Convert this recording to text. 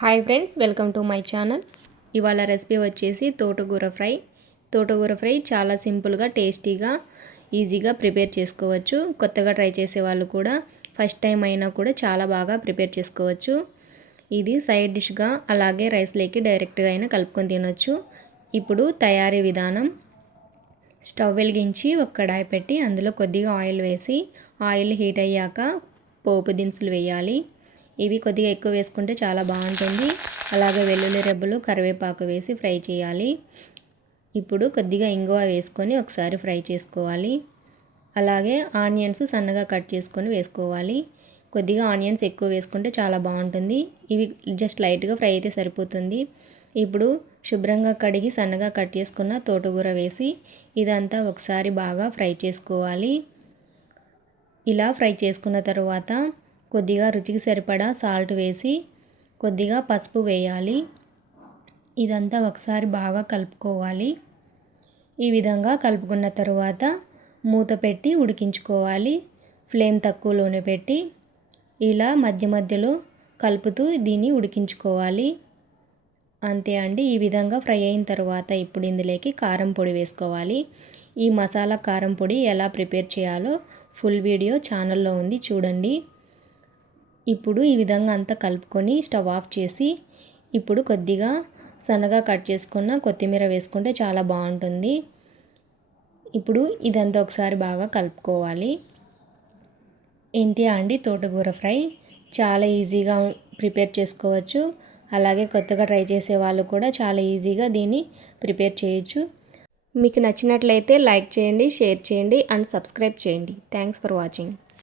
Hi friends, welcome to my channel. ఇవాళ recipe వచ్చేసి తోటకూర ఫ్రై చాలా సింపుల్గా, టేస్టీగా, ఈజీగా ప్రిపేర్ చేసుకోవచ్చు. కొత్తగా ట్రై చేసే వాళ్ళు కూడా ఫస్ట్ టైం అయినా కూడా చాలా బాగా ప్రిపేర్ చేసుకోవచ్చు. ఇది సైడ్ డిష్గా అలాగే రైస్లోకి డైరెక్ట్గా అయినా కలుపుకొని తినొచ్చు. ఇప్పుడు తయారీ విధానం: స్టవ్ వెలిగించి ఒక కడాయి పెట్టి అందులో కొద్దిగా ఆయిల్ వేసి, ఆయిల్ హీట్ అయ్యాక పోపు దినుసులు వేయాలి. ఇవి కొద్దిగా ఎక్కువ వేసుకుంటే చాలా బాగుంటుంది. అలాగే వెల్లుల్లి రెబ్బలు, కరివేపాకు వేసి ఫ్రై చేయాలి. ఇప్పుడు కొద్దిగా ఇంగువ వేసుకొని ఒకసారి ఫ్రై చేసుకోవాలి. అలాగే ఆనియన్స్ సన్నగా కట్ చేసుకొని వేసుకోవాలి. కొద్దిగా ఆనియన్స్ ఎక్కువ వేసుకుంటే చాలా బాగుంటుంది. ఇవి జస్ట్ లైట్గా ఫ్రై అయితే సరిపోతుంది. ఇప్పుడు శుభ్రంగా కడిగి సన్నగా కట్ చేసుకున్న తోటకూర వేసి ఇదంతా ఒకసారి బాగా ఫ్రై చేసుకోవాలి. ఇలా ఫ్రై చేసుకున్న తర్వాత కొద్దిగా రుచికి సరిపడా సాల్ట్ వేసి కొద్దిగా పసుపు వేయాలి. ఇదంతా ఒకసారి బాగా కలుపుకోవాలి. ఈ విధంగా కలుపుకున్న తర్వాత మూత పెట్టి ఉడికించుకోవాలి. ఫ్లేమ్ తక్కువలోనే పెట్టి ఇలా మధ్య మధ్యలో కలుపుతూ దీన్ని ఉడికించుకోవాలి. అంతే అండి. ఈ విధంగా ఫ్రై అయిన తర్వాత ఇప్పుడు ఇందులోకి కారం పొడి వేసుకోవాలి. ఈ మసాలా కారం పొడి ఎలా ప్రిపేర్ చేయాలో ఫుల్ వీడియో ఛానల్లో ఉంది, చూడండి. ఇప్పుడు ఈ విధంగా అంతా కలుపుకొని స్టవ్ ఆఫ్ చేసి ఇప్పుడు కొద్దిగా సన్నగా కట్ చేసుకున్న కొత్తిమీర వేసుకుంటే చాలా బాగుంటుంది. ఇప్పుడు ఇదంతా ఒకసారి బాగా కలుపుకోవాలి. ఇంతే అండి, తోటకూర ఫ్రై చాలా ఈజీగా ప్రిపేర్ చేసుకోవచ్చు. అలాగే కొత్తగా ట్రై చేసే వాళ్ళు కూడా చాలా ఈజీగా దీన్ని ప్రిపేర్ చేయొచ్చు. మీకు నచ్చినట్లయితే లైక్ చేయండి, షేర్ చేయండి అండ్ సబ్స్క్రైబ్ చేయండి. Thanks for watching.